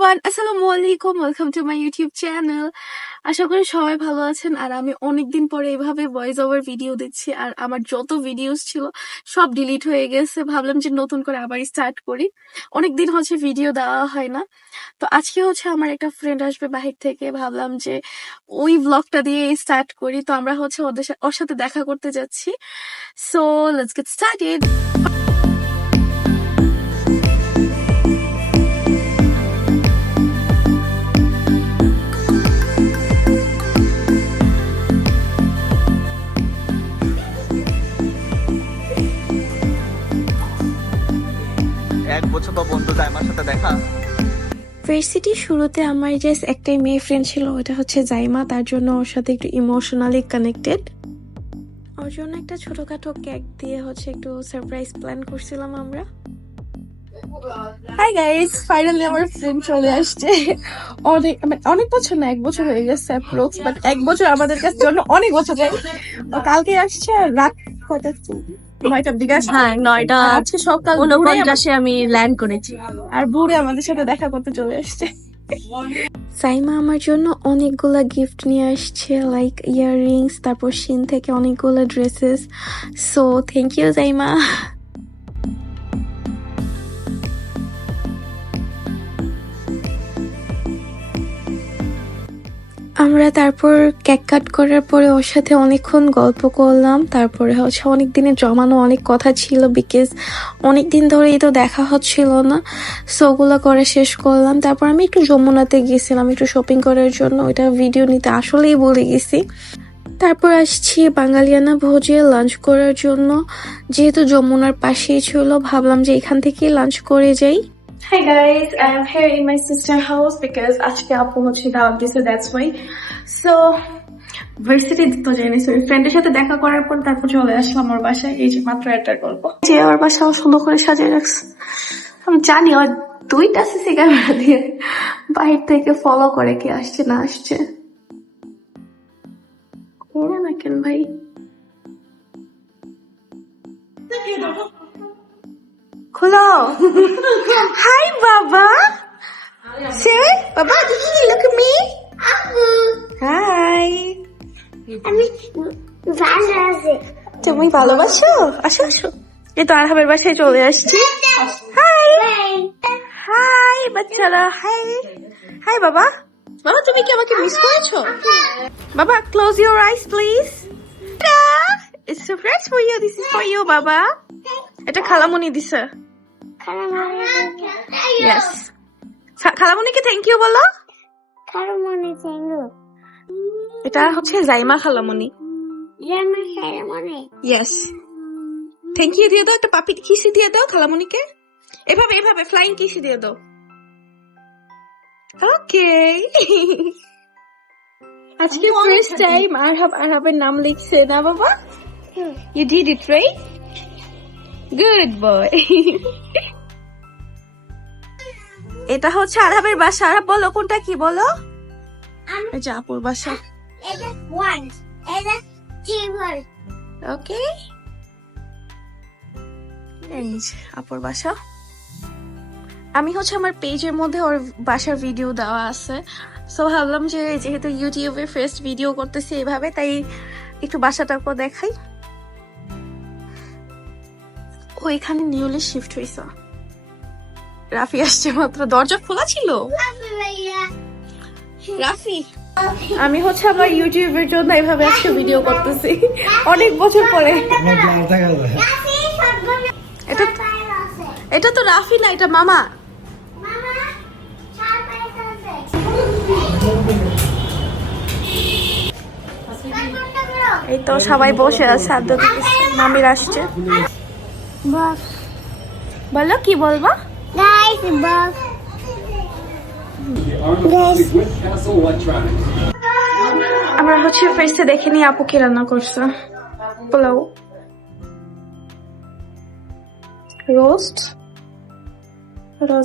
Everyone, আসসালামু আলাইকুম, welcome to my YouTube channel. আশা করি সবাই ভালো আছেন। আর আমি অনেকদিন পরে এভাবে ভয়েস ওভার ভিডিও দিচ্ছি। আর আমার যত ভিডিওস ছিল সব ডিলিট হয়ে গেছে। ভাবলাম যে নতুন করে আবার স্টার্ট করি। অনেকদিন হচ্ছে ভিডিও দেওয়া হয় না। তো আজকে হচ্ছে আমার একটা ফ্রেন্ড আসবে বাহির থেকে, ভাবলাম যে ওই ব্লগটা দিয়ে স্টার্ট করি। তো আমরা হচ্ছে ওর সাথে দেখা করতে যাচ্ছি। So let's get started. 1 বছর পর বন্ধু জাইমার সাথে দেখা। ভার্সিটির শুরুতে আমার জাস্ট একটাই মেয়ে ফ্রেন্ড ছিল, ওটা হচ্ছে জাইমা। তার জন্য ওর সাথে একটু ইমোশনালি কানেক্টেড। ওর জন্য একটা ছোটখাটো কেক দিয়ে হচ্ছে একটু সারপ্রাইজ প্ল্যান করছিলাম আমরা। হাই গাইস, ফাইনালি আমার ফ্রেন্ড চলে আসছে। অনেক বছর না, 1 বছর হয়ে গেছে অ্যাপ্রক্স, বাট 1 বছর আমাদের কাছে জন্য অনেক বছর যায়। কালকে আসছে আর রাত কয়টা? 9টার দিকে আসছে। হ্যাঁ, 9টা আজকে সকাল 49 আমি ল্যান্ড করেছি। আর বুড়ে আমাদের সাথে দেখা করতে চলে আসছে। সাইমা আমার জন্য অনেকগুলা গিফট নিয়ে আসছে, লাইক ইয়াররিংস, তারপর শিন থেকে অনেকগুলো dresses. So thank you Saima. আমরা তারপর কেক কাট করার পরে ওর সাথে অনেকক্ষণ গল্প করলাম। তারপরে হচ্ছে অনেক দিনের জমানো অনেক কথা ছিল, বিকজ অনেক দিন ধরেই তো দেখা হচ্ছিল না। সো ওগুলো করে শেষ করলাম। তারপর আমি একটু যমুনাতে গেছিলাম একটু শপিং করার জন্য, ওইটা ভিডিও নিতে আসলেই ভুলে গেছি। তারপর আসছি বাঙালিয়ানা ভোজে লাঞ্চ করার জন্য। যেহেতু যমুনার পাশেই ছিল, ভাবলাম যে এখান থেকেই লাঞ্চ করে যাই। Hi guys, I am here in my sister's house because আজকে আপু হচ্ছে দাওয়াত দিয়েছে, that's why. So ভার্সিটি তো জানি, সো ফ্রেন্ডের সাথে দেখা করার পর তারপর চলে আসলাম ওর বাসায়। এই যে মাত্র এটার গল্প, যে ওর বাসাও সুন্দর করে সাজিয়ে রাখছে। আমি জানি ওর 2টা সিসি ক্যামেরা দিয়ে বাহির থেকে ফলো করে কে আসছে না আসছে। না কেন ভাই? খোলো। হাই বাবা। Say, Baba, look at me. Hi. আমি ভালো আছি। তুমি ভালোবাসো? আসো আসো। এই তো আরহামের বাসায় চলে আসছি। হাই হাই বাচ্চারা, হাই হাই বাবা। বাবা তুমি কি আমাকে মিস করেছো? বাবা close your eyes please. It's surprise for you. This is for you, বাবা। এটা খালামণি দিছে। Yes. খালামণিকে থ্যাংক ইউ বলো। খালামণি থ্যাংক ইউ। এটা হচ্ছে জাইমা খালামণি। জাইমা খালামণি। Yes. থ্যাংক ইউ দিয়ে দাও, একটা পাপি কিসি দিয়ে দাও খালামণিকে। এভাবে এভাবে ফ্লাইং কিসি দিয়ে দাও। ওকে। আজকে ফার্স্ট টাইম আরহাবের নাম লিখছে না বাবা? You did it right? Good boy. এটা হচ্ছে আরহাবের বাসা। আরহাব বলো কোনটা কি বলো? এই যে আপুর বাসা। এটা 1 এটা 2 ওকে, এই যে আপুর বাসা। আমি হচ্ছে আমার পেজের মধ্যে ওর বাসার ভিডিও দেওয়া আছে। সো ভাবলাম যে যেহেতু ইউটিউবে ফার্স্ট ভিডিও করতেছি এভাবে, তাই একটু বাসাটাকে দেখাই। ও এখানে নিউলি শিফট হয়েছে। রাফি আসছে মাত্র, দরজা খোলা ছিল। রাফি, আমি হচ্ছে আমার ইউটিউবের জন্য এইভাবে আজকে ভিডিও করতেছি অনেক বছর পরে। এটা তো রাফি না, এটা মামা। এই তো সবাই বসে আছে, আড্ডা দিতেছে। মামির আসছে। বলো কি বলবা? গাইস বস আমরা হচ্ছে ফার্স্টে দেখে নিই আপু কি রান্না করছে। পোলাও, রোস্ট,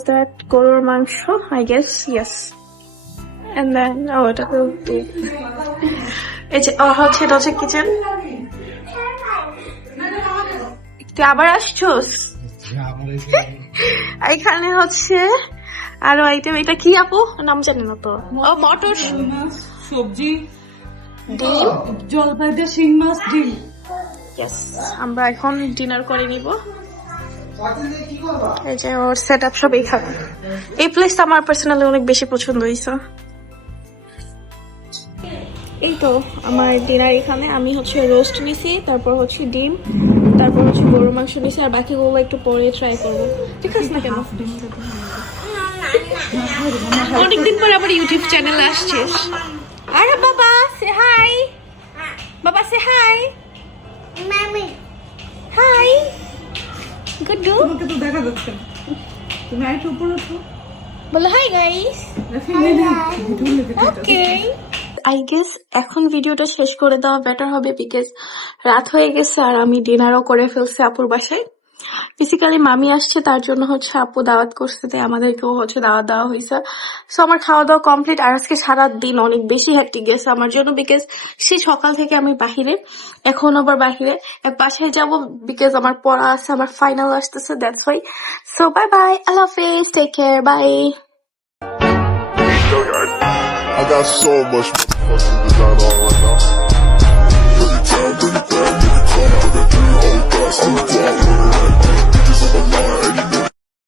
দ্যাট গরুর মাংস I guess, yes. And then এটা তো এই যে হচ্ছে এটা হচ্ছে কিচেন। তুই আবার আসছোস? এখানে হচ্ছে আরো আইটেম, এটা কি আপু নাম জানি না তো। ও মটর, মাছ, সবজি, ডিম। জলপাই দিয়ে শিং মাছ, ডিম। Yes, আমরা এখন ডিনার করে নিব। এই যে ওর সেট আপ সব এইখানে। এই প্লেসটা আমার পার্সোনালি অনেক বেশি পছন্দ হয়েছে। এই তো আমার ডিনার এখানে। আমি হচ্ছে রোস্ট নিছি, তারপর হচ্ছে ডিম, তারপর হচ্ছে গরুর মাংস নিছি, আর বাকিগুলো একটু পরে ট্রাই করবো। ঠিক আছে না কেন? অনেকদিন পর আবার ইউটিউব চ্যানেলে আসছিস। আরে বাবা সে হাই, বাবা সে হাই। Mommy. হাই গুড্ডু, তোমাকে তো দেখা যাচ্ছে না। তুমি আরেকটু উপরে উঠো। বলো hi guys. Okay, I guess এখন ভিডিওটা শেষ করে দেওয়া বেটার হবে, বিকজ রাত হয়ে গেছে আর আমি ডিনারও করে ফেলছি আপুর বাসায়। বেসিক্যালি মামি আসছে, তার জন্য হচ্ছে আপু দাওয়াত করছে, তাই আমাদেরকেও হচ্ছে দাওয়াত দেওয়া হয়েছে। সো আমার খাওয়া দাওয়া কমপ্লিট। আর আজকে সারাদিন অনেক বেশি হ্যাক্টিক গেছে আমার জন্য, বিকজ সেই সকাল থেকে আমি বাহিরে, এখন আবার বাহিরে বাসায় যাব, বিকজ আমার পড়া আছে, আমার ফাইনাল আসতেছে, that's why. So bye bye, আল্লাহ হাফেজ, take care, bye. I got so much motherfucking design on right now. Bring it down, bring it down, bring it down, bring it down. Oh, God, I'm down with it. Bitches on my line,